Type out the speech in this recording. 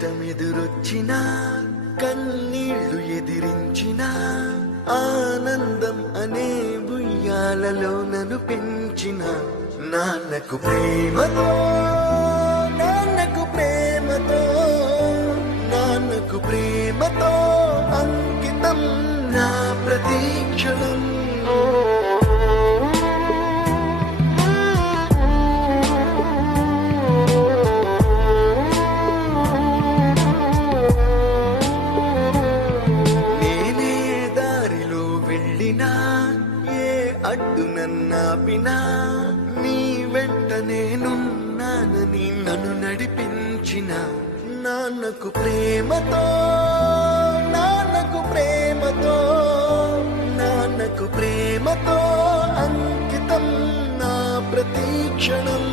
కష్టమెదురొచ్చినా కన్నీళ్లు ఎదిరించినా ఆనందం అనే ఉయ్యాలలో నన్ను పెంచిన నాన్నకు ప్రేమతో నాన్నకు ప్రేమతో నాన్నకు ప్రేమతో అంకితం నా ప్రతీక్షణం. నేనే దారిలో వెళ్ళినా ఏ అడ్డు నన్నాపినా నీ వెంట నేనున్నానని నన్ను నడిపించిన నాన్నకు ప్రేమతో నాన్నకు ప్రేమతో నాన్నకు ప్రేమతో అంకితం నా ప్రతీక్షణం.